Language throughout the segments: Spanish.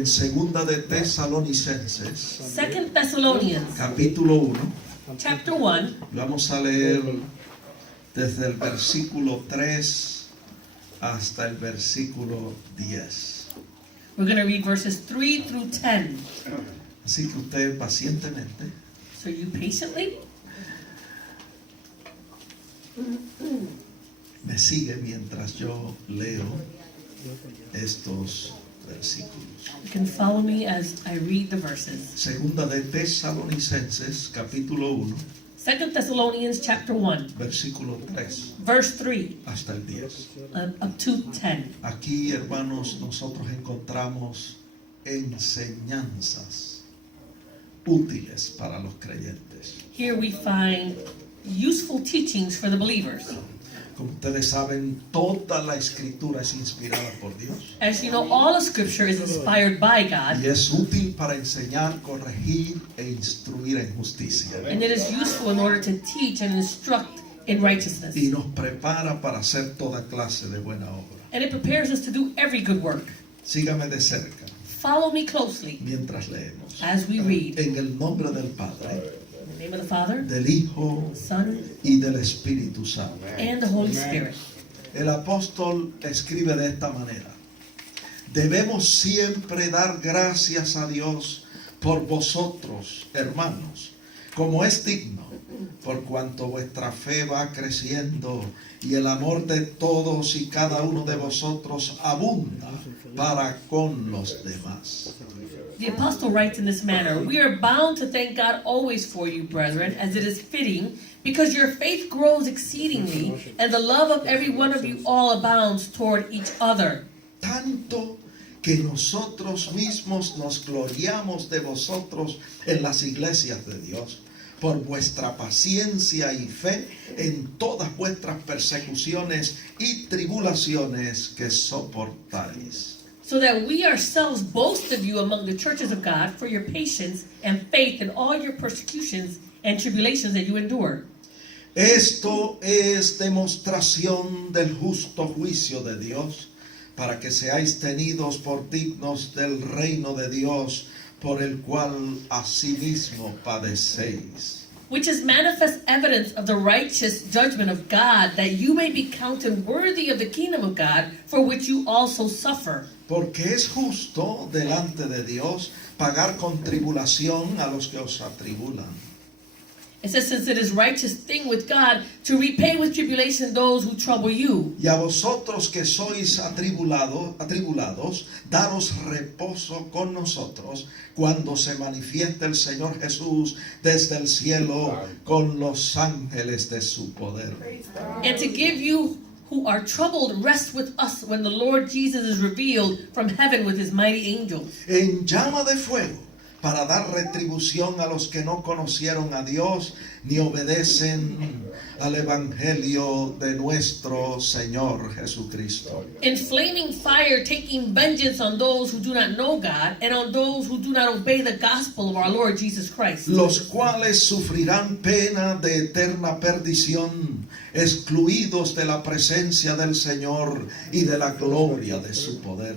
En segunda de Tesalonicenses, Second Thessalonians, capítulo 1, chapter 1, vamos a leer desde el versículo 3 hasta el versículo 10. we're going to read verses 3 through 10. Así que usted pacientemente So you patiently me sigue mientras yo leo estos versículos. you can follow me as I read the verses. Segunda de Tesalonicenses, capítulo 1, Second Thessalonians chapter 1, versículo 3 verse 3 hasta el 10. up to 10. Aquí, hermanos, nosotros encontramos enseñanzas útiles para los creyentes. Here we find useful teachings for the believers. Como ustedes saben, toda la escritura es inspirada por Dios As you know, all of Scripture is inspired by God, y es útil para enseñar, corregir e instruir en justicia. and it is useful in order to teach and instruct in righteousness. Y nos prepara para hacer toda clase de buena obra. And it prepares us to do every good work. Sígame de cerca Follow me closely mientras leemos. as we read. En el nombre del Padre, In the name of the Father, del Hijo Son, y del Espíritu Santo. and the Holy Spirit. El apóstol escribe de esta manera: debemos siempre dar gracias a Dios por vosotros, hermanos, como es digno, por cuanto vuestra fe va creciendo y el amor de todos y cada uno de vosotros abunda para con los demás. The apostle writes in this manner, "We are bound to thank God always for you, brethren, as it is fitting, because your faith grows exceedingly, and the love of every one of you all abounds toward each other. Tanto que nosotros mismos nos gloriamos de vosotros en las iglesias de Dios, por vuestra paciencia y fe en todas vuestras persecuciones y tribulaciones que soportáis. So that we ourselves boast of you among the churches of God for your patience and faith in all your persecutions and tribulations that you endure." Esto es demostración del justo juicio de Dios, para que seáis tenidos por dignos del reino de Dios, por el cual asimismo padecéis. Which is manifest evidence of the righteous judgment of God, that you may be counted worthy of the kingdom of God, for which you also suffer. Porque es justo delante de Dios pagar con tribulación a los que os atribulan. It says, since it is righteous thing with God to repay with tribulation those who trouble you. Y a vosotros que sois atribulados, daros reposo con nosotros cuando se manifieste el Señor Jesús desde el cielo con los ángeles de su poder. And to give you who are troubled rest with us when the Lord Jesus is revealed from heaven with his mighty angels. En llama de fuego, para dar retribución a los que no conocieron a Dios ni obedecen al evangelio de nuestro Señor Jesucristo. In flaming fire, taking vengeance on those who do not know God and on those who do not obey the gospel of our Lord Jesus Christ. Los cuales sufrirán pena de eterna perdición, excluidos de la presencia del Señor y de la gloria de su poder.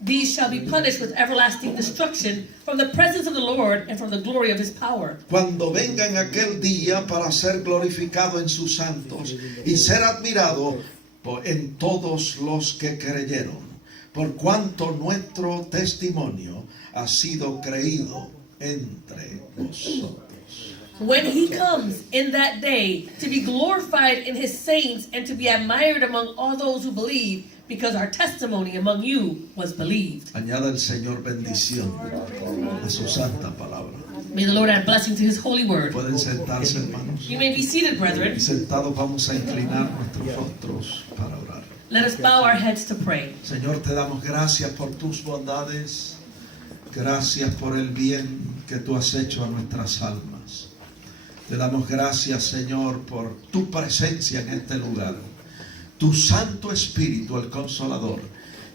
These shall be punished with everlasting destruction from the presence of the Lord and from the glory of his power. Cuando venga en aquel día para ser glorificado en sus santos y ser admirado en todos los que creyeron, por cuanto nuestro testimonio ha sido creído entre vosotros. When he comes in that day to be glorified in his saints and to be admired among all those who believe, because our testimony among you was believed. Añada el Señor bendición a su santa palabra. May the Lord add blessing to his holy word. Pueden sentarse, hermanos. You may be seated, brethren. Y sentados vamos a inclinar nuestros rostros para orar. Let us bow our heads to pray. Señor, te damos gracias por tus bondades. Gracias por el bien que tú has hecho a nuestras almas. Te damos gracias, Señor, por tu presencia en este lugar. Tu Santo Espíritu, el Consolador,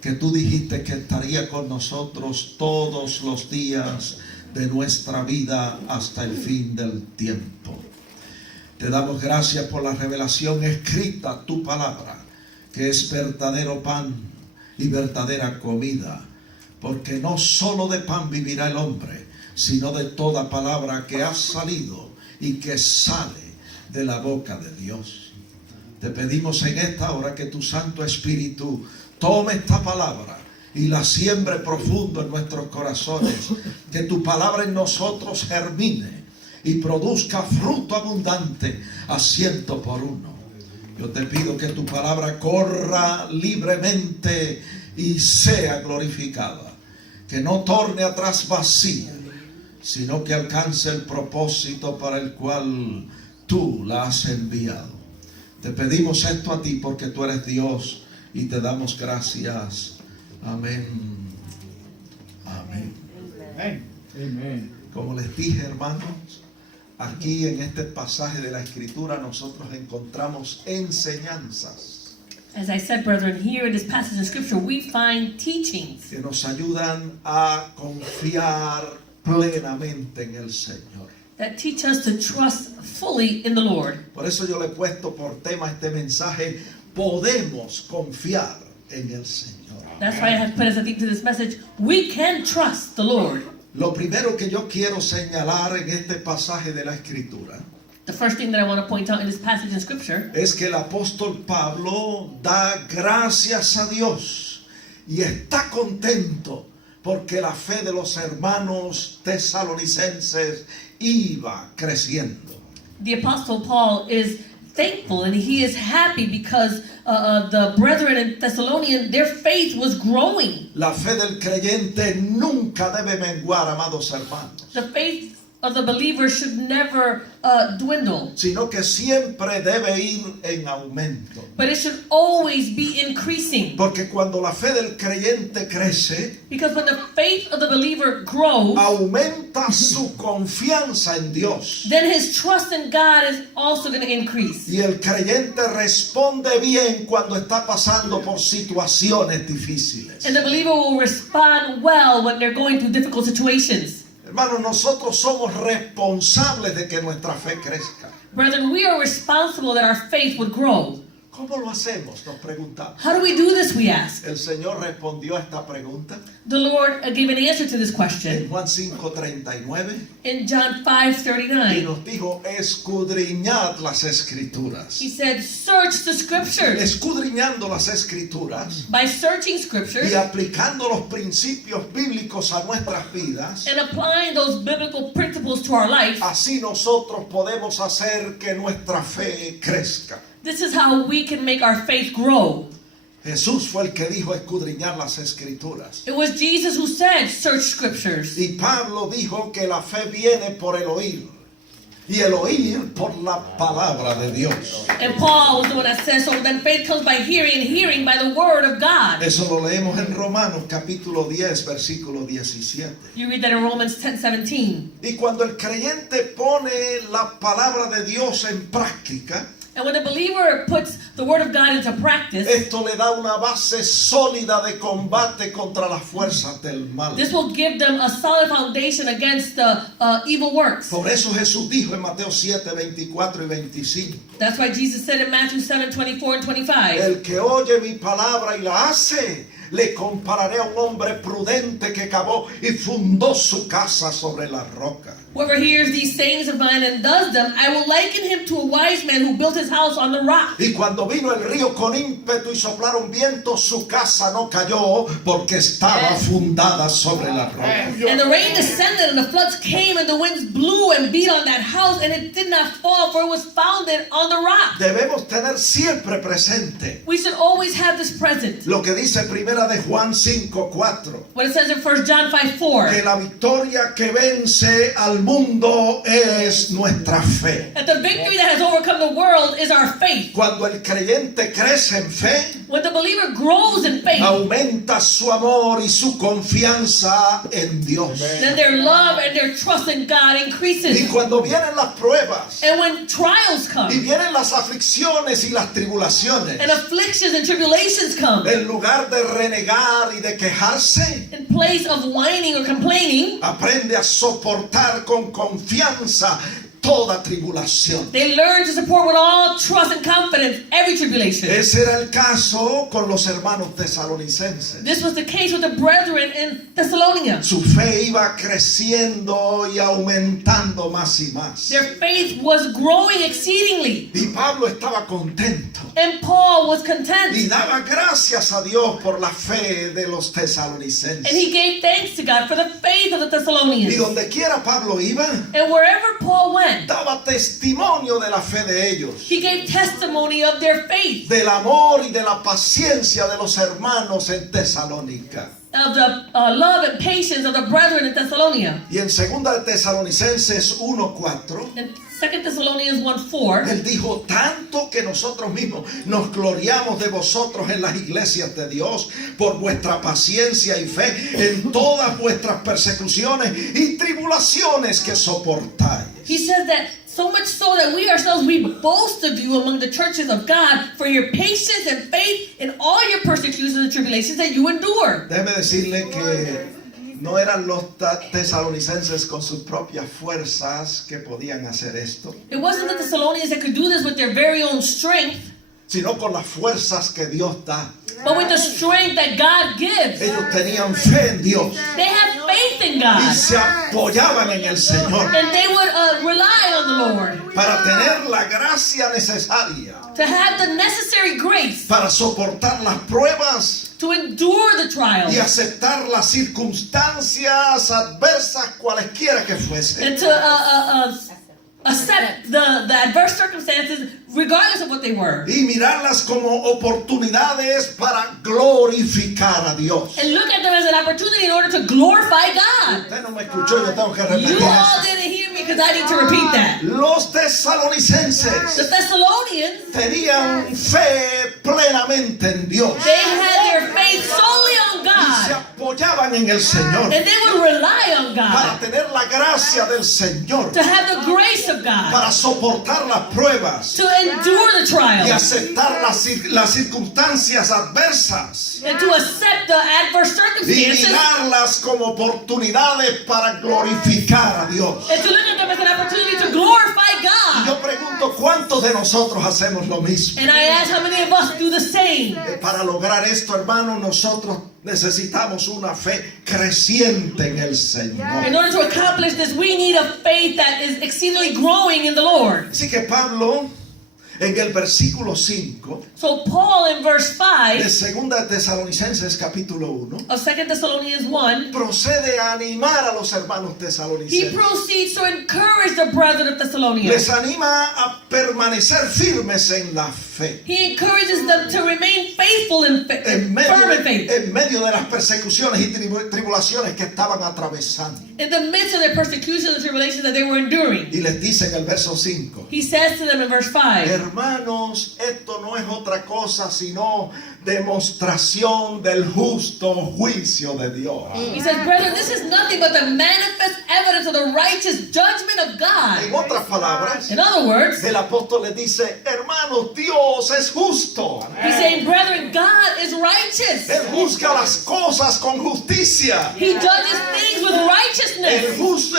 que tú dijiste que estaría con nosotros todos los días de nuestra vida hasta el fin del tiempo. Te damos gracias por la revelación escrita, tu palabra, que es verdadero pan y verdadera comida porque no solo de pan vivirá el hombre, sino de toda palabra que ha salido y que sale de la boca de Dios. Te pedimos en esta hora que tu Santo Espíritu tome esta palabra y la siembre profundo en nuestros corazones, que tu palabra en nosotros germine y produzca fruto abundante a 100 por 1. Yo te pido que tu palabra corra libremente y sea glorificada, que no torne atrás vacía, sino que alcance el propósito para el cual tú la has enviado. Te pedimos esto a ti porque tú eres Dios y te damos gracias. Amén. Amén. Amen. Como les dije, hermanos, aquí en este pasaje de la Escritura nosotros encontramos enseñanzas As I said, brethren, here in this passage of Scripture, we find teachings que nos ayudan a confiar plenamente en el Señor. that teach us to trust fully in the Lord. Por eso yo le he puesto por tema este mensaje: podemos confiar en el Señor. That's why I have put as a theme to this message, we can trust the Lord. Lo primero que yo quiero señalar en este pasaje de la Escritura The first thing that I want to point out in this passage in Scripture es que el apóstol Pablo da gracias a Dios y está contento porque la fe de los hermanos tesalonicenses iba creciendo. The Apostle Paul is thankful and he is happy because the brethren in Thessalonian, their faith was growing. La fe del creyente nunca debe menguar, amados hermanos, The faith of the believer should never dwindle, sino que siempre debe ir en aumento. but it should always be increasing. Porque cuando la fe del creyente crece, Because when the faith of the believer grows, aumenta su confianza en Dios. then his trust in God is also going to increase. Y el creyente responde bien cuando está pasando por situaciones difíciles. And the believer will respond well when they're going through difficult situations. Hermanos, nosotros somos responsables de que nuestra fe crezca. Brethren, we are responsible that our faith would grow. ¿Cómo lo hacemos? Nos preguntamos. How do we do this, we ask? El Señor respondió a esta pregunta The Lord gave an answer to this en question Juan 5:39 in John y 5:39. nos dijo: escudriñad las Escrituras. He said, search the Scriptures. Escudriñando las Escrituras By searching y Scriptures aplicando los principios bíblicos a nuestras vidas, and applying those biblical principles to our life, así nosotros podemos hacer que nuestra fe crezca. this is how we can make our faith grow. Jesús fue el que dijo escudriñar las Escrituras. It was Jesus who said, search Scriptures. Y Pablo dijo que la fe viene por el oír, y el oír por la palabra de Dios. And Paul was the one that said, so then faith comes by hearing, and hearing by the word of God. Eso lo leemos en Romanos capítulo 10, versículo 17. You read that in Romans 10:17. Y cuando el creyente pone la palabra de Dios en práctica, And when the believer puts the word of God into practice, esto le da una base sólida de combate contra las fuerzas del mal. this will give them a solid foundation against the evil works. Por eso Jesús dijo en Mateo 7, 24 y 25: That's why Jesus said in Matthew 7:24 and 25, el que oye mi palabra y la hace, le compararé a un hombre prudente que cavó y fundó su casa sobre la roca. whoever hears these sayings of mine and does them, I will liken him to a wise man who built his house on the rock. Y cuando vino el río con ímpetu y soplaron vientos, su casa no cayó porque estaba fundada sobre la roca. And the rain descended and the floods came and the winds blew and beat on that house and it did not fall, for it was founded on the rock. Debemos tener siempre presente We should always have this present. lo que dice primera de Juan 5:4, What it says in 1 John 5:4. que la victoria que vence al mundo es nuestra fe. That the victory that has overcome the world is our faith. Cuando el creyente crece en fe, When the believer grows in faith, aumenta su amor y su confianza en Dios. then their love and their trust in God Y increases. cuando vienen las pruebas, And when trials y come, vienen las aflicciones y las tribulaciones, and afflictions and tribulations come, en lugar de renegar y de quejarse, in place of whining or complaining, aprende a soportar con confianza toda tribulación. They learned to support with all trust and confidence every tribulation. Ese era el caso con los hermanos tesalonicenses. This was the case with the brethren in Thessalonica. Su fe iba creciendo y aumentando más y más. Their faith was growing exceedingly. Y Pablo estaba contento And Paul was y content. daba gracias a Dios por la fe de los And tesalonicenses. he gave thanks to God for the faith of the Y Thessalonians. donde quiera Pablo iba, And wherever Paul went, daba testimonio de la fe de ellos, he gave testimony of their faith, del amor y de la paciencia de los hermanos en Tesalónica. of the love and patience of the brethren in Thessalonica. Y en 2 de Tesalonicenses 1:4, In 2 Thessalonians 1:4, él dijo: tanto que nosotros mismos nos gloriamos de vosotros en las iglesias de Dios por vuestra paciencia y fe en todas vuestras persecuciones y tribulaciones que soportáis. he says that so much so that we ourselves, we boast of you among the churches of God for your patience and faith in all your persecutions and tribulations that you endure. Déjeme decirle que no eran los tesalonicenses con sus propias fuerzas que podían hacer esto, It wasn't the Thessalonians that could do this with their very own strength, sino con las fuerzas que Dios da. but with the strength that God gives. Ellos tenían fe en Dios They have faith in y God, se apoyaban en el Señor and they would rely on the Lord para tener la gracia necesaria to have the necessary grace para soportar las pruebas to endure the trials y aceptar las circunstancias adversas cualesquiera que fuesen. and to accept the adverse circumstances regardless of what they were, Y mirarlas como oportunidades para glorificar a Dios. and look at them as an opportunity in order to glorify God. Usted no me escuchó, yo tengo que You repetir all eso. didn't hear me because I need to repeat that. Los The tesalonicenses Thessalonians, tenían fe plenamente en Dios they had their faith solely on y se God, apoyaban en el Señor and they would rely on para God tener la gracia del Señor, to have the grace of God, para soportar las pruebas to endure the y trials, aceptar las circunstancias adversas and to accept the adverse y circumstances, mirarlas como oportunidades para glorificar a Dios. and to look at them as an opportunity to glorify Y God. yo pregunto, ¿cuántos de nosotros hacemos lo mismo? And I ask how many of us do the same. Para lograr esto, hermanos, nosotros necesitamos una fe creciente en el Señor. In order to accomplish this, we need a faith that is exceedingly growing in the Lord. Así que Pablo, en el versículo 5 So Paul in verse de 5 2 de Tesalonicenses capítulo 1, of 2 Thessalonians 1, procede a animar a los hermanos he tesalonicenses. proceeds to encourage the brethren of Thessalonica. Les anima a permanecer firmes en la fe. He encourages them to remain faithful and En firm in faith. medio de las persecuciones y tribulaciones que estaban atravesando. In the midst of their persecution and tribulation that they were enduring. Y les dice en el verso 5: He says to them in verse 5, hermanos, esto no es otra cosa sino demostración del justo juicio de Dios. he says, brethren, this is nothing but the manifest evidence of the righteous judgment of God. En otras palabras, In other words, el apóstol les dice: hermanos, Dios es justo. he's saying, brethren, God is righteous. Él juzga las cosas con justicia. He judges things with righteousness.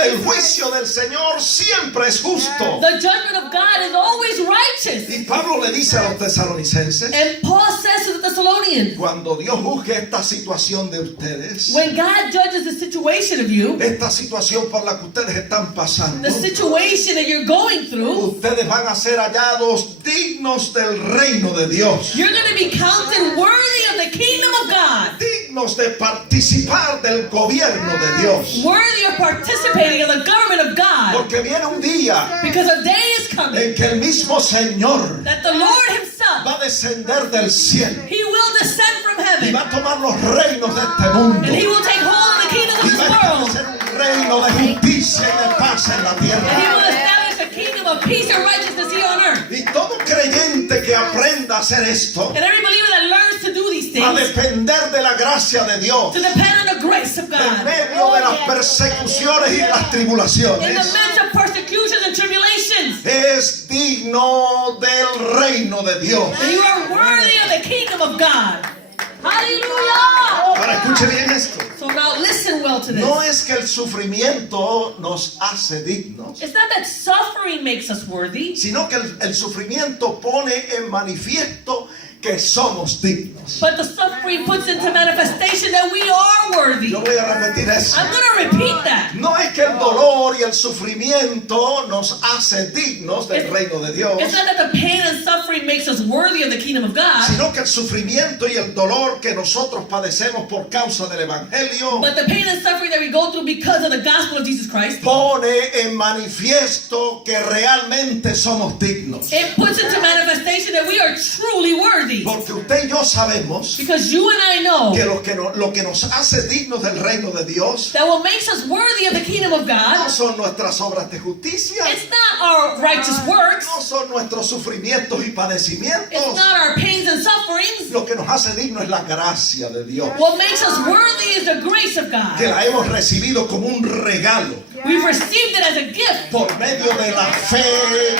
El juicio del Señor siempre es justo. The judgment of God is always righteous. Y Pablo le dice a los tesalonicenses: And Paul says to the Thessalonians, cuando Dios juzgue esta situación de ustedes, when God judges the situation of you, esta situación por la que ustedes están pasando, the situation that you're going through, ustedes van a ser hallados dignos del reino de Dios, you're going to be counted worthy of the kingdom of God, dignos de participar del gobierno de Dios. worthy of participating in the government of God, Porque viene un día because a day is coming en que el mismo Señor that the Lord himself, va a descender del cielo he will descend from y heaven, va a tomar los reinos de este mundo and he will take hold of the kingdoms of y this va a world, establecer un reino de justicia y de paz en la and he tierra. will establish a kingdom of peace and righteousness here on earth. Y todo creyente que aprenda a hacer esto, And every believer that learns to do these a things, depender de la gracia de Dios, to depend on the grace of en God, medio de las persecuciones y las in the tribulaciones, midst of persecutions and tribulations, es digno del reino de Dios. and you are worthy of the kingdom of God. Hallelujah! Ahora escuche bien esto. So Now listen well to this. No es que el sufrimiento nos hace dignos, It's not that suffering makes us worthy, sino que el sufrimiento pone en manifiesto que somos dignos. but the suffering puts into manifestation that we are worthy. Yo voy a repetir eso. I'm going to repeat that. No es que el dolor y el sufrimiento nos hace dignos del reino de Dios, It's not that the pain and suffering makes us worthy of the kingdom of God, sino que el sufrimiento y el dolor que nosotros padecemos por causa del Evangelio but the pain and suffering that we go through because of the gospel of Jesus Christ, pone en manifiesto que realmente somos dignos. it puts into manifestation that we are truly worthy. Porque usted y yo sabemos Because you and I know que lo que nos hace dignos del reino de Dios that what makes us worthy of the kingdom of no God, son nuestras obras de justicia, it's not our righteous works, no son nuestros sufrimientos y it's padecimientos. not our pains and sufferings. Lo que nos hace dignos es la gracia de Dios, What makes us worthy is the grace of que God. la hemos recibido como un regalo We've received it as a gift por medio de la fe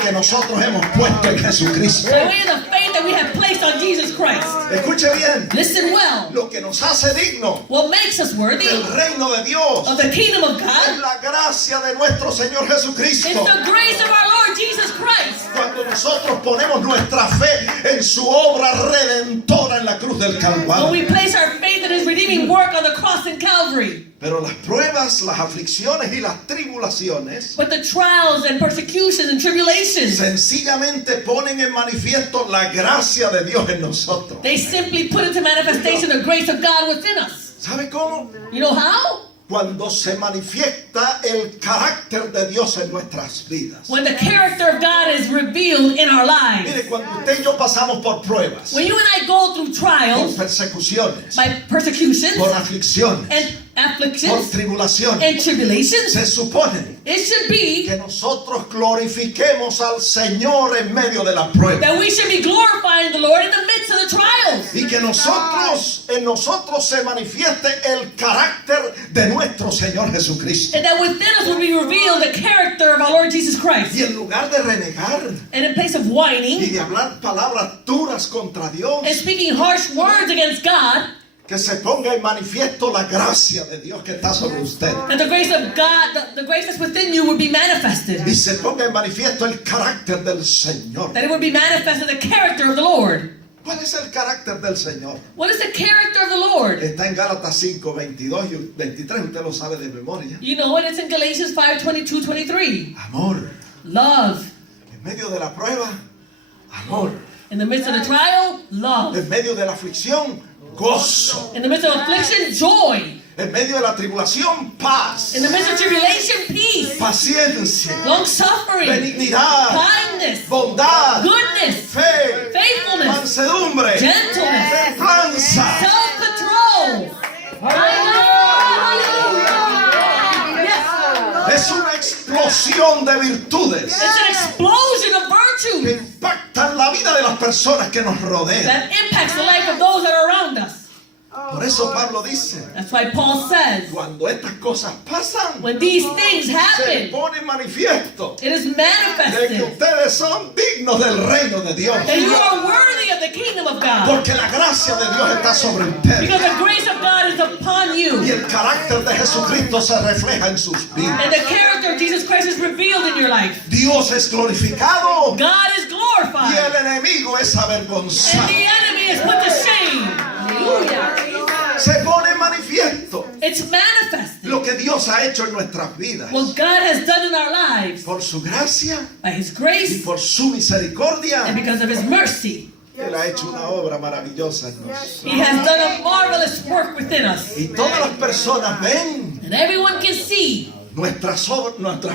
que nosotros hemos puesto en Jesucristo. by way of the faith that we have placed on Jesus Christ. Escuche bien, Listen well. lo que nos hace dignos What makes us worthy del reino de Dios of the kingdom of es God la gracia de nuestro Señor is Jesucristo. the grace of our Lord Jesus Christ. Cuando nosotros ponemos nuestra fe en su obra redentora en la cruz del When Calvario. we place our faith in His redeeming work on the cross in Calvary. Pero las pruebas, las aflicciones y las tribulaciones But the trials and persecutions and tribulations, sencillamente ponen en manifiesto la gracia de Dios en nosotros. they simply put into manifestation the grace of God within us. ¿Sabe cómo? You know how? Cuando se manifiesta el carácter de Dios en nuestras vidas. When the character of God is revealed in our lives. Mire, cuando usted y yo pasamos por pruebas, When you and I go through por trials, persecuciones, by persecutions por aflicciones, and por afflictions tribulaciones, and tribulations, se supone it should be que nosotros glorifiquemos al Señor en medio de la prueba. that we should be glorifying the Lord in the midst of the trials. Y que en nosotros se manifieste el carácter de nuestro Señor Jesucristo. And that within us will be revealed the character of our Lord Jesus Christ. Y en lugar de renegar And in place of y whining de hablar palabras duras contra Dios, and speaking harsh words against God, que se ponga en manifiesto la gracia de Dios que está sobre usted. that the grace of God, the grace that's within you would be manifested. Y se ponga en manifiesto el carácter del Señor. That it would be manifested the character of the Lord. ¿Cuál es el carácter del Señor? What is the character of the Lord? Está en Gálatas 5, 22 y 23, usted lo sabe de memoria. You know it, it's in Galatians 5:22-23. Amor. Love. En medio de la prueba, amor. In the midst of the trial, love. En medio de la aflicción, gozo. In the midst of affliction, joy. En medio de la tribulación, paz. In the midst of tribulation, peace. Paciencia, Long suffering. benignidad, Kindness. bondad, Goodness. fe, Faithfulness. mansedumbre, Gentleness. templanza. Self-control. Es una explosión de virtudes It's an explosion of que virtue impactan la vida de las personas que nos rodean. that impacts the life of those that are around us. Por eso Pablo dice, That's why Paul says, cuando estas cosas pasan, when these things se happen, pone manifiesto it is de que manifested ustedes son dignos del reino de Dios. that you are worthy of the kingdom of God. Porque la gracia de Dios está sobre ustedes. Because the grace of God is upon Y you. el carácter de Jesucristo se refleja en sus vidas. And the character of Jesus Christ is revealed in your life. Dios es glorificado God is y glorified. el enemigo es And avergonzado. the enemy is put to shame. Hallelujah. Se pone en manifiesto It's manifested. lo que Dios ha hecho en nuestras vidas. What God has done in our lives Por su gracia by His y grace por su misericordia, and because of His mercy. Él ha hecho una obra maravillosa en nosotros. He has done a marvelous work within us. Y todas las personas ven And everyone can see nuestras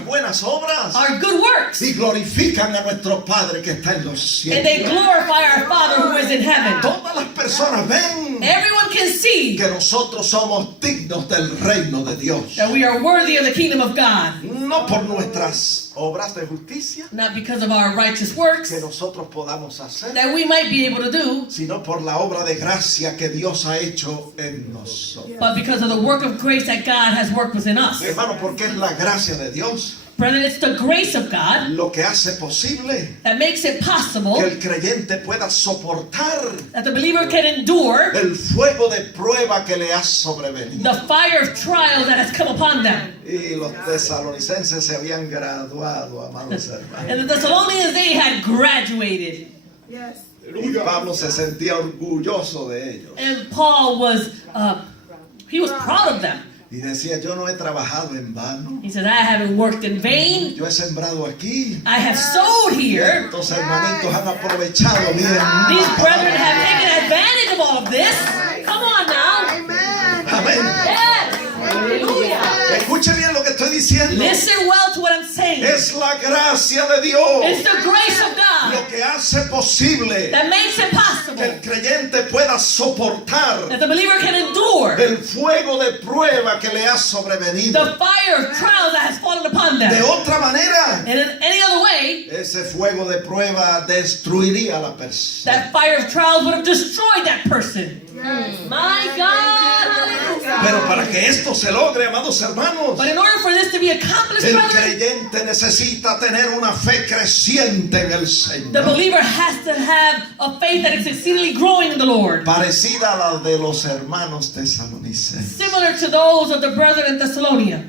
buenas obras our good works. y glorifican a nuestro Padre que está en los And they cielos. glorify our Father who is in heaven. Todas las personas ven Everyone can see que nosotros somos dignos del reino de Dios. that we are worthy of the kingdom of God. No por nuestras obras de justicia Not because of our righteous works que nosotros podamos hacer, that we might be able to do, sino por la obra de gracia que Dios ha hecho en nosotros. but because of the work of grace that God has worked within us. Hermano, porque es la gracia de Dios Brethren, it's the grace of God lo que hace posible that makes it possible que el creyente pueda soportar that the believer can endure el fuego de prueba que le ha sobrevenido. the fire of trial that has come upon them. Y los tesalonicenses se habían graduado, amados hermanos. And the Thessalonians, they had graduated. Y Pablo se sentía orgulloso de ellos. And Paul was, he was proud of them. Y decía, yo no he trabajado en vano. He said, I haven't worked in vain. Yo he sembrado aquí. I have sowed here. Estos hermanitos han aprovechado bien. These brethren have taken advantage of all of this. Come on now. Amén. Yes. Hallelujah. Escuche bien lo que estoy diciendo. Listen well to what I'm saying. Es la gracia de Dios It's the grace of God lo que hace posible that makes it que possible el creyente pueda soportar that the believer can endure el fuego de prueba que le ha sobrevenido. the fire of trials that has fallen upon De them. otra manera, And in any other way, ese fuego de prueba destruiría a la persona. that fire of trials would have destroyed that person. My God, hallelujah. Pero para que esto se logre, amados hermanos, But in order for this to be accomplished, el brethren, creyente necesita tener una fe creciente en el the Señor, believer has to have a faith that is exceedingly growing in the Lord, parecida a la de los hermanos tesalonicenses. similar to those of the brethren in Thessalonica.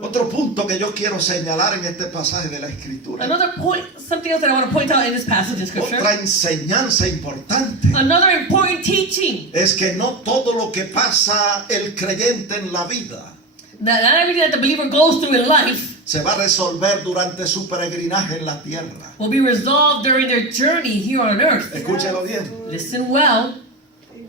Otro punto que yo quiero señalar en este pasaje de la Escritura, Another point, something else that I want to point out in this passage in Scripture, otra enseñanza importante, another important teaching, es que no todo lo que pasa el creyente en la vida that not everything that the believer goes through in life se va a resolver durante su peregrinaje en la tierra. will be resolved during their journey here on earth. Escúchelo bien. Listen well.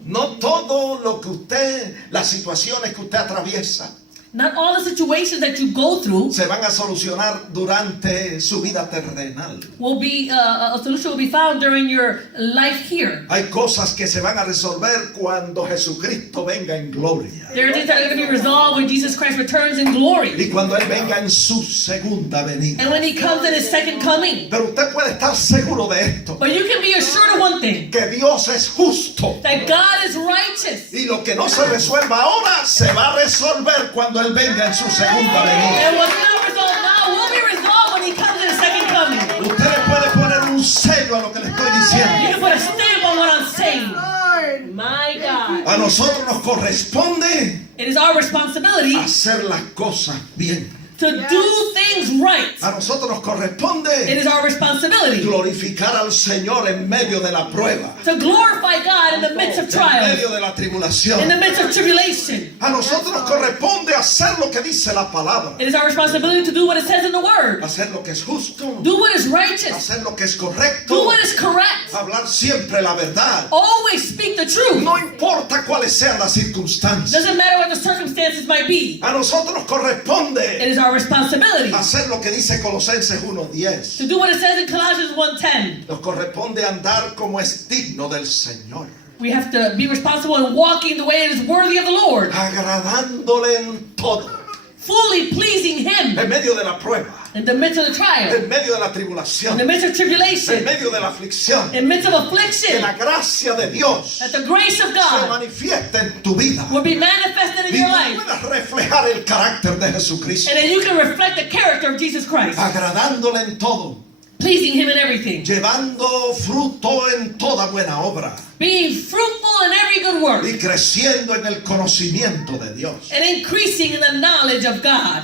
No todo lo que usted, las situaciones que usted atraviesa, Not all the situations that you go through se van a solucionar durante su vida terrenal. will be a solution will be found during your life here. Hay cosas que se van a resolver cuando Jesucristo venga en gloria. There are things that are going to be resolved when Jesus Christ returns in glory Y cuando Él venga en su segunda venida. and when He comes in His second coming. Pero usted puede estar seguro de esto, But you can be assured of one thing, que Dios es justo. that God is righteous. Y lo que no se resuelva ahora, se va a resolver cuando Él venga en su segunda venida. And what's not resolved now will be resolved when He comes in His second coming. Usted le puede poner un sello a lo que le estoy You diciendo. can put a stamp on what I'm saying. My God. A nosotros nos corresponde It is our responsibility hacer las cosas bien. to do things right. A nosotros nos It corresponde is our responsibility glorificar al Señor en medio de la prueba, to glorify God in the midst of en trials, medio de la in the tribulación. midst of tribulation. A nosotros nos corresponde hacer lo que dice la palabra, It is our responsibility to do what it says in the Word. hacer lo que es justo, Do what is righteous. hacer lo que es Do correcto, what is correct. hablar siempre la verdad. Always speak the truth. No importa cuáles sean las circunstancias. Doesn't matter what the circumstances might be. A nosotros nos It corresponde is our responsibility hacer lo que dice Colosenses 1:10. to do what it says in Colossians 1:10. Nos corresponde andar como es digno del Señor, We have to be responsible in walking the way it is worthy of the Lord, agradándole en todo, fully pleasing Him en medio de la prueba, in the midst of the trial, en medio de la in tribulación, the midst of en tribulation, medio de la aflicción. in the midst of Que affliction, la gracia de Dios that the grace of se God manifieste en tu vida will be manifested in y your tú life, puedas reflejar el carácter de Jesucristo, and then you can reflect the character of Jesus Christ, agradándole en todo, pleasing Him in everything, llevando fruto en toda buena obra being fruitful in every good work, y creciendo en el conocimiento de Dios. and increasing in the knowledge of God.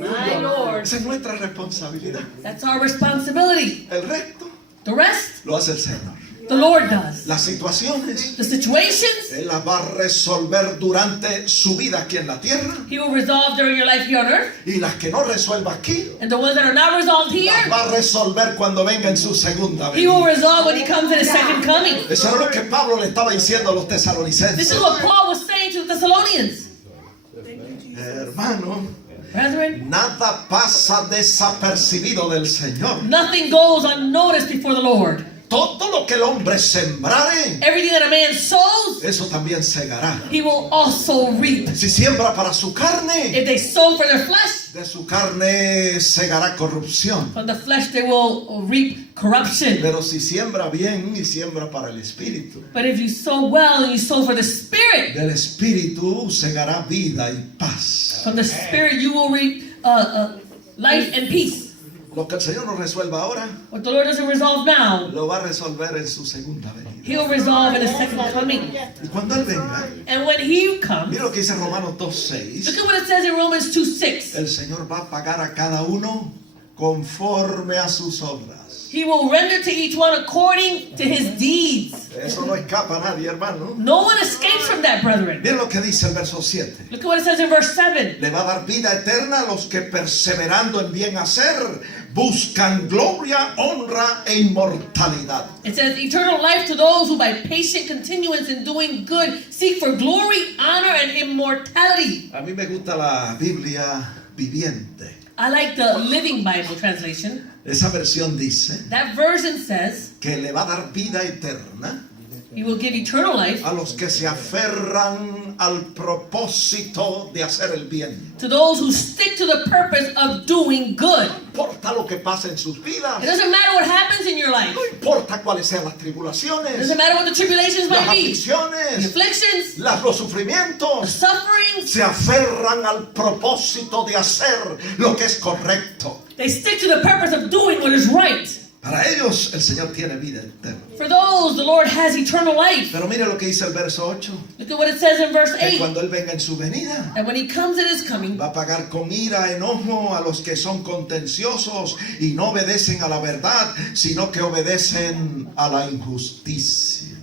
My Lord, Esa es nuestra responsabilidad. that's our responsibility. El resto The rest, lo hace el Señor. the Lord does. Las situaciones The situations, Él las va a resolver durante su vida aquí en la tierra, He will resolve during your life here on earth, y las que no resuelva aquí and the ones that are not resolved las here, va a resolver cuando venga en su segunda He will venida. resolve when He comes in His second coming. Eso era lo que Pablo le estaba diciendo a los This tesalonicenses. is what Paul was saying to the Thessalonians. Hermano, Brethren, nada pasa desapercibido del Señor. nothing goes unnoticed before the Lord. Todo lo que el hombre sembrare, Everything that a man sows, eso también segará. he will also reap. Si siembra para su carne, If they sow for their flesh, de su carne segará corrupción. from the flesh they will reap corruption. Pero si siembra bien y siembra para el Espíritu, But if you sow well and you sow for the Spirit, del Espíritu segará vida y paz. from the Spirit you will reap life and peace. Lo que el Señor no resuelva ahora, What the Lord doesn't resolve now, lo va a resolver en su segunda venida. He'll resolve in His second coming. Y cuando Él venga, And when He comes, mira lo que dice Romanos look 2:6. at what it says in Romans 2:6. El Señor va a pagar a cada uno conforme a sus obras. He will render to each one according to his deeds. Eso no escapa a nadie, hermano. No one escapes from that, brethren. Mira lo que dice el verso 7. Look at what it says in verse 7. Le va a dar vida eterna a los que perseverando en bien hacer buscan gloria, honra e inmortalidad. It says eternal life to those who by patient continuance in doing good seek for glory, honor, and immortality. A mí me gusta la Biblia viviente. I like the Living Bible translation. Esa versión dice That version says que le va a dar vida eterna He will give eternal life a los que se aferran al propósito de hacer el bien. to those who stick to the purpose of doing good. No importa lo que pase en sus vidas, It doesn't matter what happens in your life. no importa cuáles sean las It tribulaciones, doesn't matter what the tribulations las might be. The aflicciones, afflictions, los the sufrimientos, sufferings. se aferran al propósito de hacer lo que es correcto. They stick to the purpose of doing what is right. Para ellos el Señor tiene vida eterna. For those, the Lord has eternal life. Pero mire lo que dice el verso 8, Look at what it says in verse que 8. cuando Él venga en su venida, That when He comes in His coming, va a pagar con ira, enojo a los que son contenciosos y no obedecen a la verdad, sino que obedecen a la injusticia.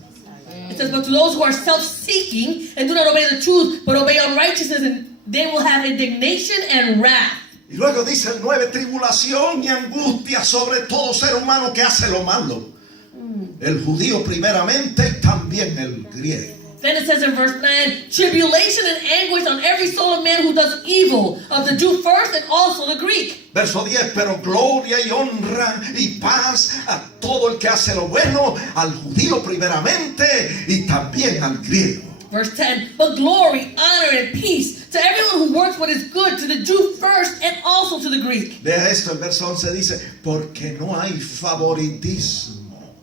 it says, but to those who are self-seeking and do not obey the truth, but obey unrighteousness, and they will have indignation and wrath. Y luego dice el 9, tribulación y angustia sobre todo ser humano que hace lo malo. El judío primeramente y también el griego. Then it says in verse 9, tribulation and anguish on every soul of man who does evil, of the Jew first and also the Greek. Verso 10, pero gloria y honra y paz a todo el que hace lo bueno, al judío primeramente y también al griego. Verse 10, but glory, honor, and peace to everyone who works what is good, to the Jew first and also to the Greek. Vea esto, el verso 11 dice, porque no hay favoritismo,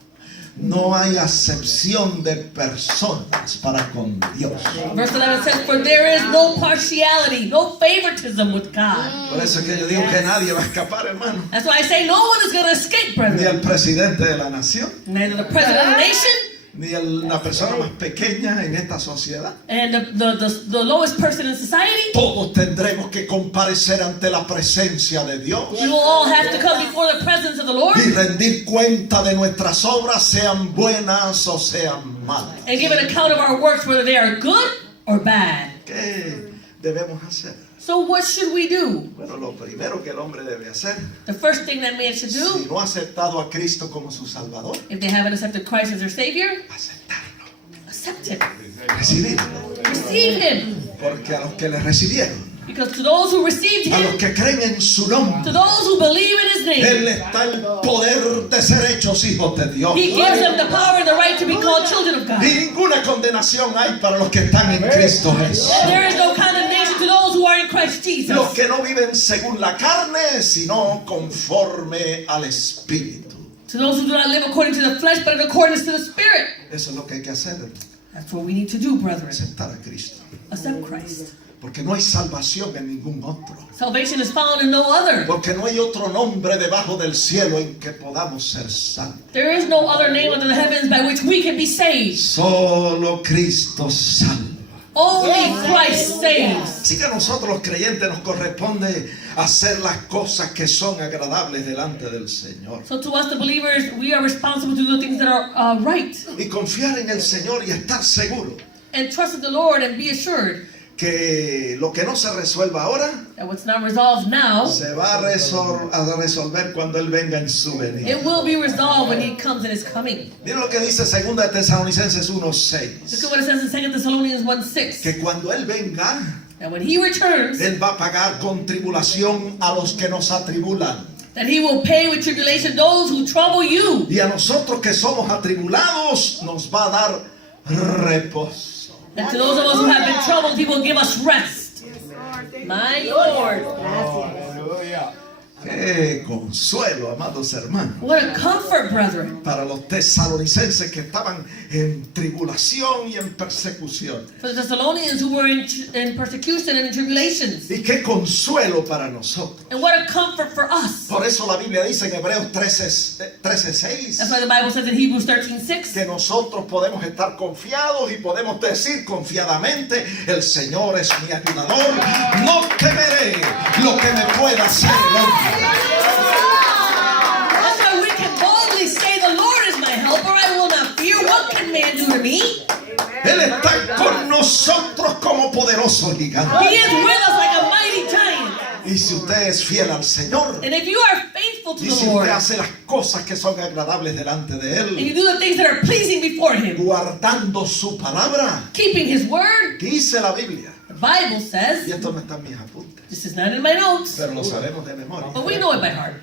no hay acepción de personas para con Dios. Verse 11 says, for there is no partiality, no favoritism with God. Por eso es que yo digo que nadie va a escapar, hermano. That's why I say no one is going to escape, Ni brethren. el presidente de la nación, Neither the president of the nation ni la persona más pequeña en esta sociedad. and the lowest person in society. Todos tendremos que comparecer ante la presencia de Dios We will all have to come before the presence of the Lord y rendir cuenta de nuestras obras, sean buenas o sean malas. and give an account of our works, whether they are good or bad. ¿Qué debemos hacer? So what should we do? Bueno, lo primero que el hombre debe hacer, The first thing that man should si do, no ha aceptado a Cristo como su Salvador, if they haven't accepted Christ as their Savior, aceptarlo, accept Him. recibirlo. Receive Him. Porque a los que le recibieron, Because to those who received a los Him, que creen en su nombre, to those who believe in His name, Él les da el poder de ser hechos hijos de Dios. He gives them the power and the right to be called children of God. Y ninguna condenación hay para los que están en Cristo Jesús. And there is no condemnation to those who are in Christ Jesus. Los que no viven según la carne, sino conforme al Espíritu. To those who do not live according to the flesh, but in accordance to the Spirit. Eso es lo que hay que hacer, That's what we need to do, brethren. aceptar a Cristo. Accept Christ. Porque no hay salvación en ningún otro. Salvation is found in no other. Porque no hay otro nombre debajo del cielo en que podamos ser salvos. There is no other name under the heavens by which we can be saved. Solo Cristo salva. Only Christ saves. Así que a nosotros los creyentes nos corresponde hacer las cosas que son agradables delante del Señor. So to us, the believers, we are responsible to do the things that are right. Y confiar en el Señor y estar seguro And trust in the Lord and be assured que lo que no se resuelva ahora that what's not resolved now, se va a resolver cuando Él venga en su venida. it will be resolved when He comes in His coming. Miren lo que dice 2 de Tesalonicenses 1:6. Look at what it says in 2 Thessalonians 1:6. Que cuando Él venga, That when He returns, Él va a pagar con tribulación a los que nos atribulan. that He will pay with tribulation those who trouble you. Y a nosotros que somos atribulados nos va a dar reposo. And to those of us who have been troubled, He will give us rest. My Lord. Qué consuelo, amados hermanos. What a comfort, brethren. Para los tesalonicenses que estaban en tribulación y en persecución. For the Thessalonians who were in persecution and in tribulations. Y qué consuelo para nosotros. And what a comfort for us. Por eso la Biblia dice en Hebreos 13:6 That's why the Bible says in Hebrews 13:6 que nosotros podemos estar confiados y podemos decir confiadamente: el Señor es mi ayudador, no temeré lo que me pueda hacer el hombre. That's why we can boldly say, the Lord is my helper, I will not fear. What can man do to me? Él está con nosotros como poderoso gigante. He is with us like a mighty giant. Y si usted es fiel al Señor, And if you are faithful to y the si Lord, usted hace las cosas que son agradables delante de and you Él, do the things that are pleasing before Him, guardando su palabra, keeping His word, dice la Biblia, the Bible y says, esto no está en mis apuntes, this is not in my notes, pero lo sabemos de memoria, but we know it by heart.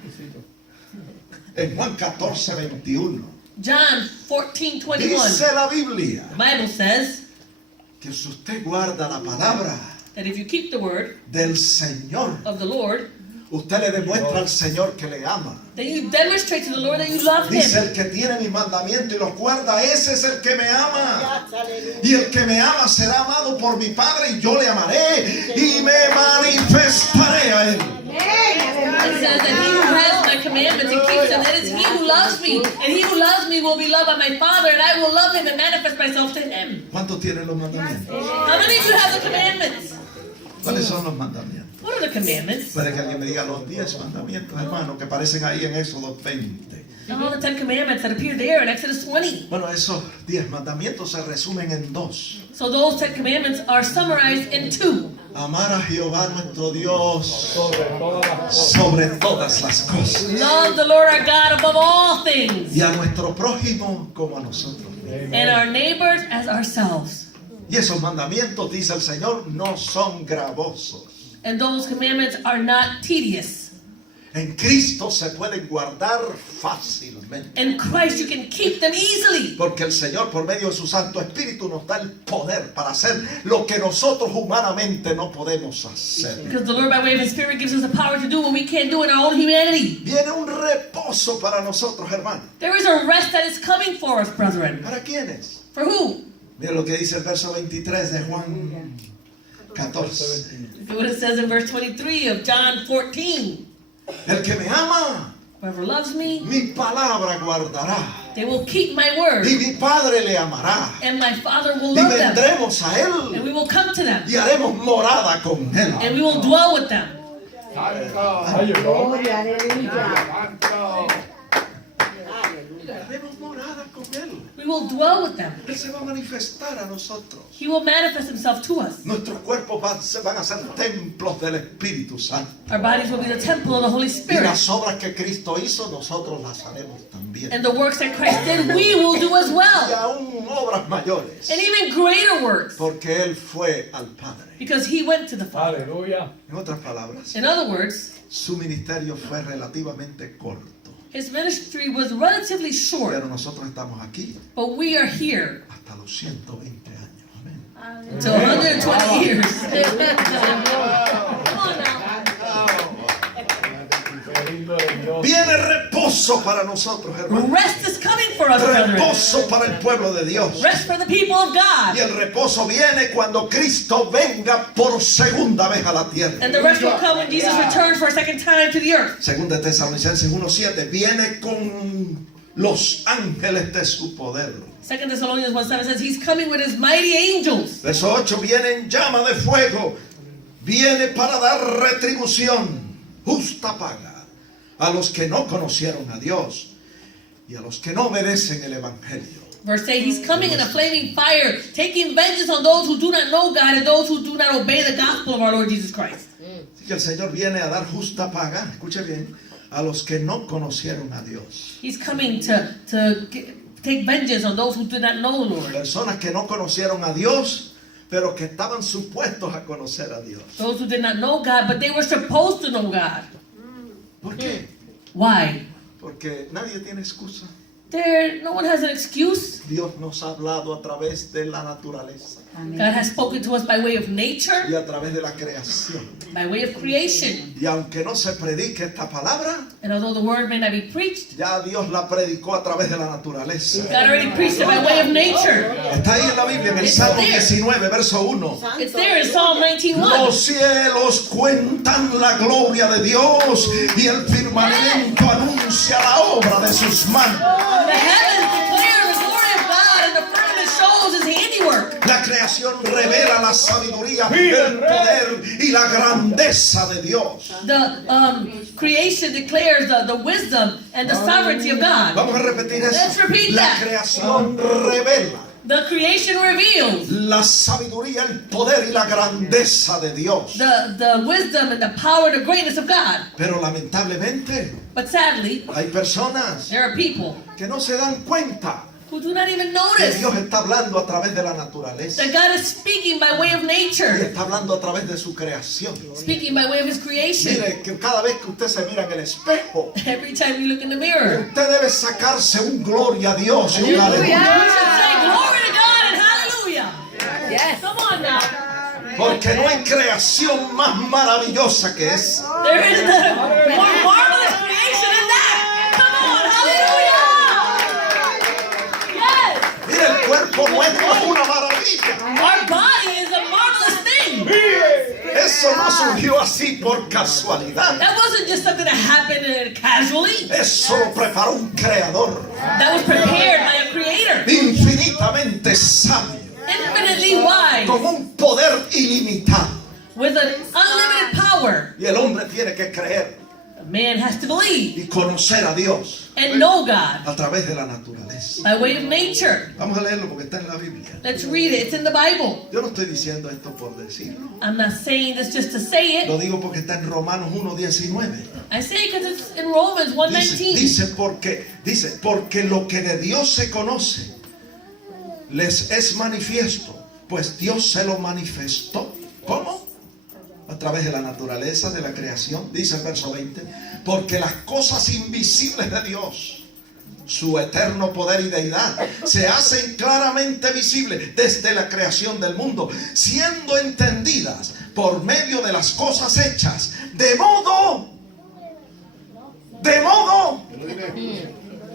en Juan 14:21, John 14:21, dice la Biblia the Bible says que si usted guarda la palabra that if you keep the word del Señor, of the Lord, usted le demuestra al Señor que le ama. then you demonstrate to the Lord that you love Dice: Him. el que tiene mi mandamiento y los guarda, ese es el que me ama. Y el que me ama será amado por mi Padre, y yo le amaré y me manifestaré a él. It says that he who has my commandments and keeps them, that is he who loves me. And he who loves me will be loved by my Father, and I will love him and manifest myself to him. ¿Cuántos tienen los mandamientos? How many of you have the commandments? ¿Cuáles son los mandamientos? What are the commandments? Puede que alguien me diga los 10 mandamientos, hermano, que aparecen ahí en Éxodo 20. All the 10 commandments that appear there in Exodus 20. Bueno, esos 10 mandamientos se resumen en 2. So those 10 commandments are summarized in 2. Amar a Jehová nuestro Dios sobre todas las cosas. Love the Lord our God above all things, Y a nuestro prójimo como a nosotros. and our neighbors as ourselves. Y esos mandamientos, dice el Señor, no son gravosos. And those commandments are not tedious. En Cristo se pueden guardar fácilmente. In Christ you can keep them easily. Porque el Señor, por medio de su Santo Espíritu, nos da el poder para hacer lo que nosotros humanamente no podemos hacer. Because the Lord, by way of His Spirit, gives us the power to do what we can't do in our own humanity. Viene un reposo para nosotros, hermanos. There is a rest that is coming for us, brethren. ¿Para quiénes? For who? Mira lo que dice el verso 23 de Juan 14. Look at what it says in verse 23 of John 14. El que me ama, Whoever loves me, mi palabra guardará. they will keep my word, Y mi Padre le amará. and my Father will Y love them, vendremos a and Él we will come to them, y haremos morada con Él. and we will dwell with them. Haremos morada con Él. We will dwell with them. Él se va a manifestar a nosotros. He will manifest Himself to us. Nuestros cuerpos van a ser templos del Espíritu Santo. Our bodies will be the temple of the Holy Y Spirit. las obras que Cristo hizo, nosotros las haremos también. And the works that Christ did, we will do as Y well. aún obras mayores. And even greater works. Porque Él fue al Padre. Because He went to the Father. Aleluya. En otras palabras, In other words, su ministerio fue relativamente corto. His ministry was relatively short, Pero nosotros estamos aquí but we are here hasta los 120 años. Amén. until 120 years. Come on now. Viene reposo para nosotros, hermanos. Rest is coming for us, brethren. Reposo para el pueblo de Dios. Rest for the people of Y God. el reposo viene cuando Cristo venga por segunda vez a la tierra. And the rest will come when Jesus returns for a second time to the earth. Segunda de Tesalonicenses 1:7, viene con los ángeles de su poder. 2 Thessalonians 1:7 says He's coming with His mighty angels. Verso 8, viene en llama de fuego, viene para dar retribución, justa paga, a los que no conocieron a Dios y a los que no obedecen el Evangelio. Verse 8, He's coming in a flaming fire, taking vengeance on those who do not know God and those who do not obey the gospel of our Lord Jesus Christ. Así que el Señor viene a dar justa paga, escuche bien, a los que no conocieron a Dios. He's coming to take vengeance on those who do not know the Lord. Personas que no conocieron a Dios, pero que estaban supuestos a conocer a Dios. Those who did not know God, but they were supposed to know God. ¿Por qué? Why? Porque nadie tiene excusa. No one has an excuse. Dios nos ha hablado a través de la naturaleza. God has spoken to us by way of nature, y a través de la creación. by way of creation. Y aunque no se predique esta palabra, And although the word may not be preached, ya Dios la predicó a través de la naturaleza. God already preached it by way of nature. Está ahí en la Biblia, en el Salmo 19, verso 1. It's there in Psalm 19:1. Los cielos cuentan la gloria de Dios y el firmamento anuncia la obra de sus manos. The heavens declare the glory of God, and the firmament shows His handiwork. La creación revela la sabiduría, el poder y la grandeza de Dios. The creation declares the wisdom and the sovereignty of God. Vamos a repetir eso. Let's repeat La that. creación revela The creation reveals la sabiduría, el poder y la grandeza de Dios. the wisdom and the power and the greatness of God. Pero lamentablemente But sadly, hay personas there are people que no se dan cuenta who do not even que notice Dios está hablando a través de la naturaleza that God is speaking by way of y nature, está hablando a través de su creación. speaking by way of His creation. Mire que cada vez que usted se mira en el espejo, Every time you look in the mirror, usted debe sacarse un gloria a Dios y un you aleluya. should say glory to God and hallelujah. Yes. Come on now. Porque no hay creación más maravillosa que esa. There is the more marvelous creation than that. Come on, hallelujah. Yes. Mire, el cuerpo nuestro es una maravilla. Our body is a marvelous thing. Eso no surgió así por casualidad. That wasn't just something that happened casually. Eso lo preparó un creador That was prepared by a creator. infinitamente sabio, Infinitely wise. con un poder ilimitado. With an unlimited power. Y el hombre tiene que creer A man has to believe y conocer a Dios and know God a través de la naturaleza. by way of nature. Vamos a leerlo porque está en la Biblia. Let's read it. It's in the Bible. Yo no estoy diciendo esto por decirlo. I'm not saying this just to say Lo it. digo porque está en Romanos 1:19. I say it because it's in Romans 1:19. Dice, porque lo que de Dios se conoce les es manifiesto, pues Dios se lo manifestó. ¿Cómo? A través de la naturaleza, de la creación. Dice el verso 20, porque las cosas invisibles de Dios, su eterno poder y deidad, se hacen claramente visibles desde la creación del mundo, siendo entendidas por medio de las cosas hechas, de modo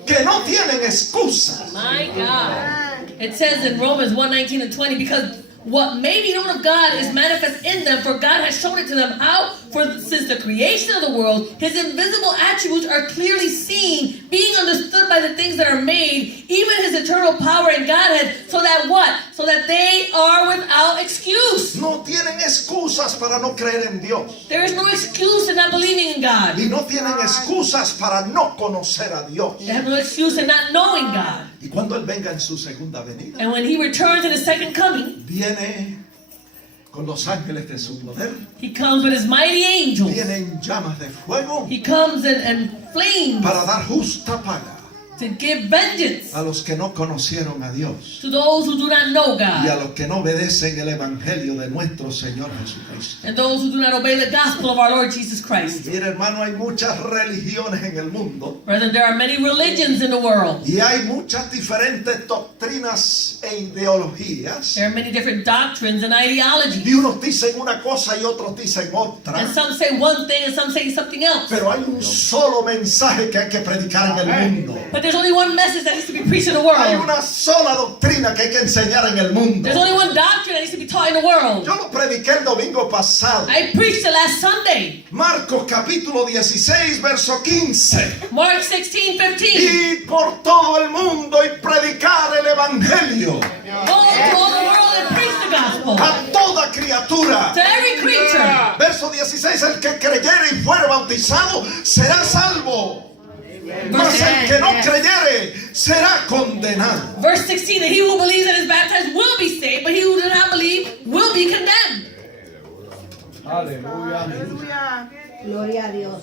que no tienen excusas. My God. It says in Romans 1:19 and 20, because what may be known of God is manifest in them, for God has shown it to them how, since the creation of the world, His invisible attributes are clearly seen, being understood by the things that are made, even His eternal power and Godhead, so that what? So that they are without excuse. No tienen excusas para no creer en Dios. There is no excuse in not believing in God. Y no tienen excusas para no conocer a Dios. They have no excuse in not knowing God. Y cuando Él venga en su segunda venida, And when He returns in His second coming, viene con los ángeles de su poder, He comes with His mighty angels. viene en llamas de fuego He comes in flames para dar justa paga to give vengeance a los que no conocieron a Dios to those who do not know y a God los que no obedecen el evangelio de nuestro Señor Jesucristo. and those who do not obey the gospel of our Lord Jesus Christ. Mira, hermano, hay muchas religiones en el mundo Brethren, there are many religions in the world. y hay muchas diferentes doctrinas e ideologías. There are many different doctrines and ideologies. Y unos dicen una cosa y otros dicen otra. And some say one thing and some say something else. Pero hay un solo mensaje que hay que predicar en el mundo. But there's only one message that needs to be preached in the Hay world. una sola doctrina que hay que enseñar en el mundo. There's only one doctrine that needs to be taught in the world. Yo lo prediqué el domingo pasado. I preached it last Sunday. Marcos capítulo 16, verso 15. Mark 16:15. Ir por todo el mundo y predicar el evangelio Go to all the world and preach the gospel a toda criatura. to every creature. Verso 16, el que creyere y fuere bautizado será salvo. Mas el que no creyere será condenado. Verse 16, that he who believes and is baptized will be saved, but he who does not believe will be condemned. Aleluya. Gloria a Dios.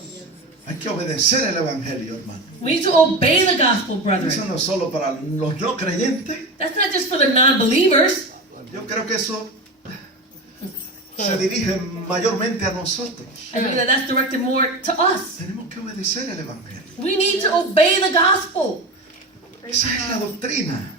Hay que obedecer el evangelio, hermano. We need to obey the gospel, brethren. Eso no es solo para los no creyentes. That's not just for the non-believers. Yo creo que eso se dirige mayormente a nosotros. I think that that's directed more to us. Tenemos que obedecer el evangelio. We need to obey the gospel. Esa es la doctrina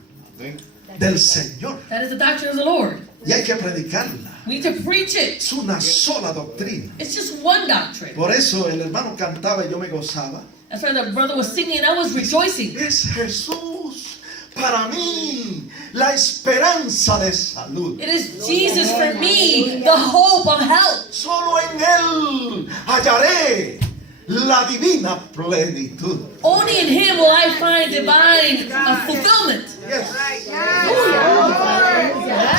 del Señor. That is the doctrine of the Lord. Y hay que predicarla. We need to preach it. Es una sola doctrina. It's just one doctrine. Por eso el hermano cantaba y yo me gozaba. That's why the brother was singing and I was rejoicing. Es Jesús para mí la esperanza de salud. It is Jesus for me, the hope of health. Solo en Él hallaré la divina plenitud. Only in Him will I find divine fulfillment. Yes.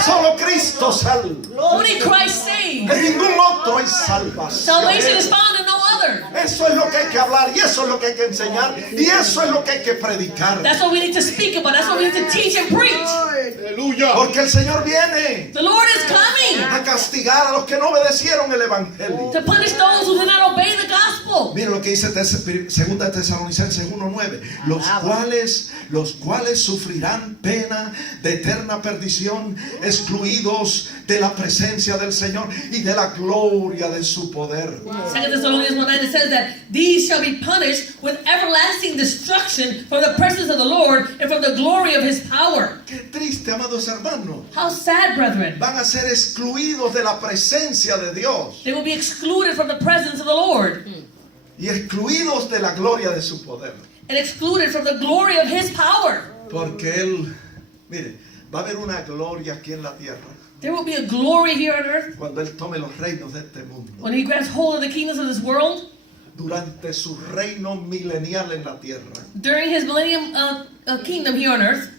Solo Cristo salva. Only Christ saves. En ningún otro hay salvación. Salvation is found in no other. Eso es lo que hay que hablar y eso es lo que hay que enseñar y eso es lo que hay que predicar. That's what we need to speak about. That's what we need to teach and preach. Porque el Señor viene The Lord is coming a castigar a los que no obedecieron el Evangelio. to punish those who did not obey the gospel. Miren lo que dice 2 Tesalonicenses 1:9, los cuales sufrirán pena de eterna perdición, excluidos de la presencia del Señor y de la gloria de su poder. 2 Thessalonians 1:9 it says that these shall be punished with everlasting destruction from the presence of the Lord and from the glory of His power. Qué triste, amados hermanos. How sad, brethren. Van a ser excluidos de la presencia de Dios They will be excluded from the presence of the Lord y excluidos de la gloria de su poder. and excluded from the glory of His power. Porque Él, mire, va a haber una gloria aquí en la tierra There will be a glory here on earth cuando Él tome los reinos de este mundo. when He grabs hold of the kingdoms of this world Durante su reino milenial en la tierra, during His millennium kingdom here on earth.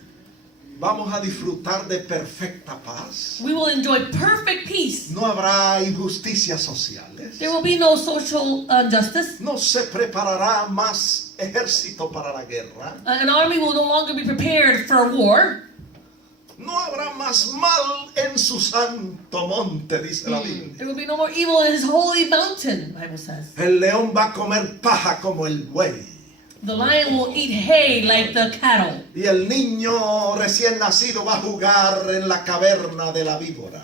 vamos a disfrutar de perfecta paz. We will enjoy perfect peace. No habrá injusticias sociales. There will be no social injustice. No se preparará más ejército para la guerra. An army will no longer be prepared for war. No habrá más mal en su santo monte, dice la Biblia. There will be no more evil in His holy mountain, the Bible says. El león va a comer paja como el buey. The lion will eat hay like the cattle. Y el niño recién nacido va a jugar en la caverna de la víbora.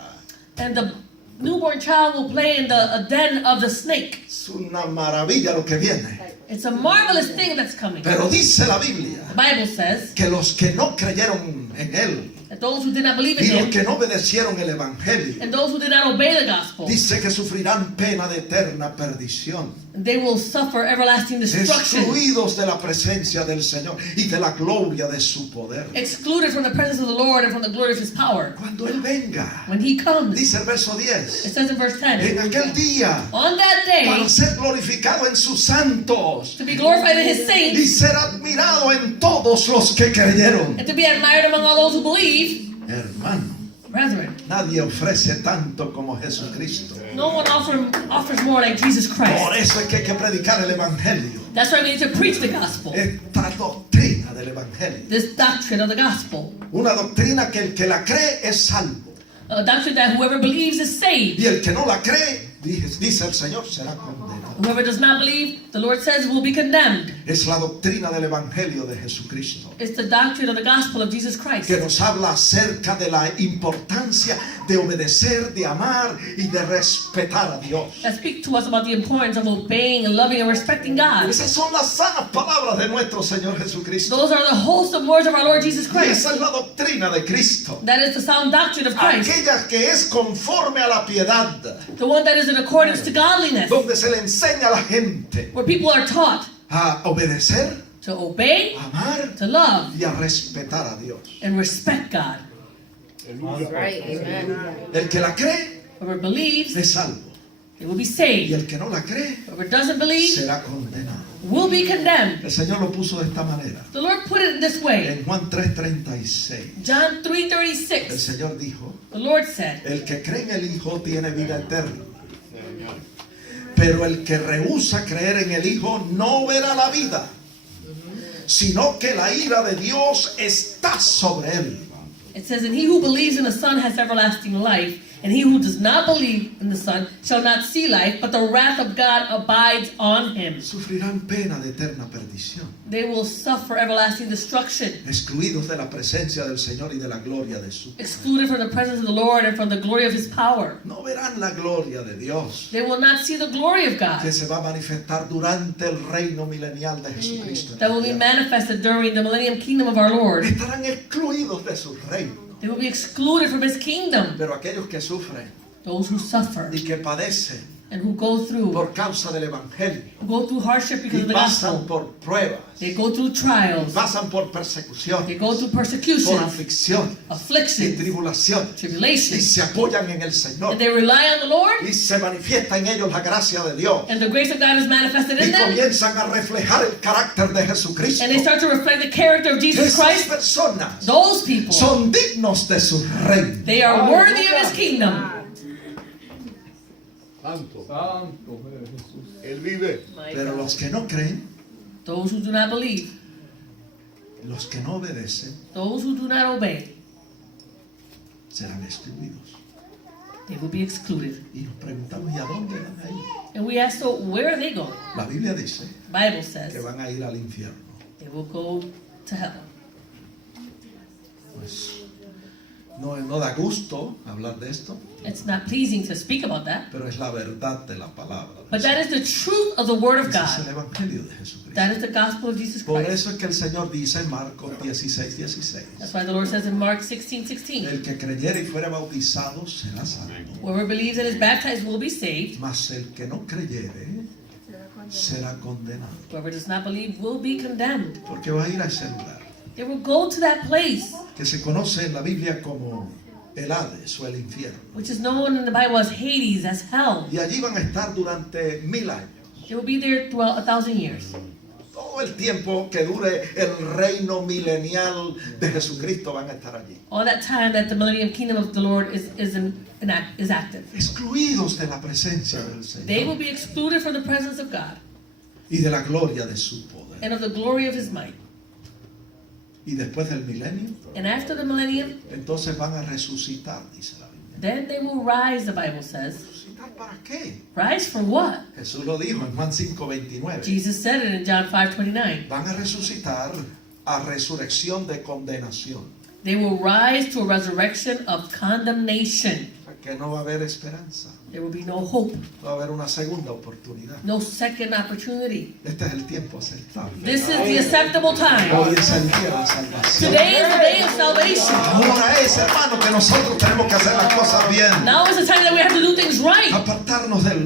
And the newborn child will play in the den of the snake. Es una maravilla lo que viene. It's a marvelous thing that's coming. Pero dice la Biblia The Bible says que los que no creyeron en Él that those who did not believe y in los Him que no obedecieron el Evangelio, and those who did not obey the gospel, dice que sufrirán pena de eterna perdición. they will suffer everlasting destruction, Excluidos de la presencia del Señor y de la gloria de su poder. excluded from the presence of the Lord and from the glory of His power. Cuando Él venga, When He comes, dice el verso it 10, says in verse 10, en aquel día, on that day, para ser glorificado en sus santos to be glorified in His y saints, ser admirado en todos los que creyeron. and to be admired among all those who believe. Hermano, Brethren, nadie ofrece tanto como Jesucristo. no one offers more like Jesus Por Christ. eso es que hay que predicar el Evangelio. That's why we need to preach the gospel, Esta doctrina del Evangelio. this doctrine of the gospel. Una doctrina que el que la cree es salvo. A doctrine that whoever believes is saved. Y el que no la cree, dice el Señor, será condenado. Whoever does not believe, the Lord says, will be condemned. Es la doctrina del Evangelio de Jesucristo, It's the doctrine of the gospel of Jesus Christ que nos habla acerca de la importancia de obedecer, de amar y de respetar a Dios. that speak to us about the importance of obeying and loving and respecting God. Esas son las sanas palabras de nuestro Señor Jesucristo. Those are the wholesome words of our Lord Jesus Y Christ. esa es la doctrina de Cristo. That is the sound doctrine of Christ. Aquella que es conforme a la piedad, The one that is in accordance to godliness. donde se le enseña a la gente Where people are taught a obedecer, to obey, a amar to love, y a respetar a Dios. and respect God. Right, amen. El que la cree Whoever believes, es salvo. they will be Y saved. el que no la cree Whoever doesn't believe será condenado. will be condemned. El Señor lo puso de esta manera. The Lord put it in this way. En Juan 3:36, John el 3:36, Señor dijo, the Lord said, el que cree en el Hijo tiene vida eterna. Pero el que rehúsa creer en el Hijo no verá la vida, sino que la ira de Dios está sobre él. it says, and he who believes in the Son has everlasting life, and he who does not believe in the Son shall not see life, but the wrath of God abides on him. Sufrirán pena de eterna perdición, They will suffer everlasting destruction, excluidos de la presencia del Señor y de la gloria de su. excluded from the presence of the Lord and from the glory of His power. No verán la gloria de Dios, They will not see the glory of God que se va a manifestar durante el reino milenial de Jesucristo. that will be manifested during the millennium kingdom of our Lord. Estarán excluidos de su reino. They will be excluded from his kingdom. Pero aquellos que sufren Those who suffer y que padecen and who go through causa del Evangelio hardship because y of the pasan gospel. por pruebas, They go through trials. pasan por persecución, They go through por persecution, aflicción y affliction, tribulación, y tribulation. se apoyan en el Señor And they rely on the Lord, y se manifiesta en ellos la gracia de Dios and the grace of God is manifested y in them, comienzan a reflejar el carácter de Jesucristo. and they start to reflect the character of Jesus Esas Christ. personas Those people, son dignos de su reino. they are worthy of his kingdom. Santo. Santo Jesús. Él vive. Pero los que no creen, Those who do not believe, los que no obedecen, those who do not obey, serán excluidos. they will be excluded. Y nos preguntamos, ¿y a dónde van a ir? And we ask, so where are they going? La Biblia dice Bible que says van a ir al infierno. they will go to hell. Pues no da gusto hablar de esto, It's not pleasing to speak about that, pero es la verdad de la palabra. but that is the truth of the Word of Ese es el God. Evangelio de Jesucristo. That is the gospel of Jesus Por Christ. eso es que el Señor dice en Marcos 16:16, That's why the Lord says in Mark 16:16, el que creyere y fuera bautizado será salvo, whoever believes and is baptized will be saved. mas el que no creyere será condenado. Whoever does not believe will be condemned. Porque va a ir a ese lugar They will go to that place, que se conoce en la Biblia como el Hades o el infierno. which is known in the Bible as Hades, as hell. Y allí van a estar durante 1000 años. They will be there throughout 1,000 years. Todo el tiempo que dure el reino milenial de Jesucristo van a estar allí. All that time that the millennium kingdom of the Lord is active. Excluidos de la presencia del They will Señor be excluded from the presence of God y de la gloria de su poder. and of the glory of his might. Y después del milenio, And after the millennium, entonces van a resucitar, dice la Biblia. then they will rise, the Bible says. ¿Resucitar para qué? Rise for what? Jesús lo dijo en Juan 5:29. Jesus said it in John 5:29. Van a resucitar a resurrección de condenación. They will rise to a resurrection of condemnation. Que no va a haber esperanza. There will be no hope, Va a haber una segunda oportunidad. no second opportunity. Este es el tiempo aceptable. This is the acceptable time. Hoy es el día de salvación. Today is the day of salvation. Ahora es, hermano, que nosotros tenemos que hacer las cosas bien. Now is the time that we have to do things right. Apartarnos del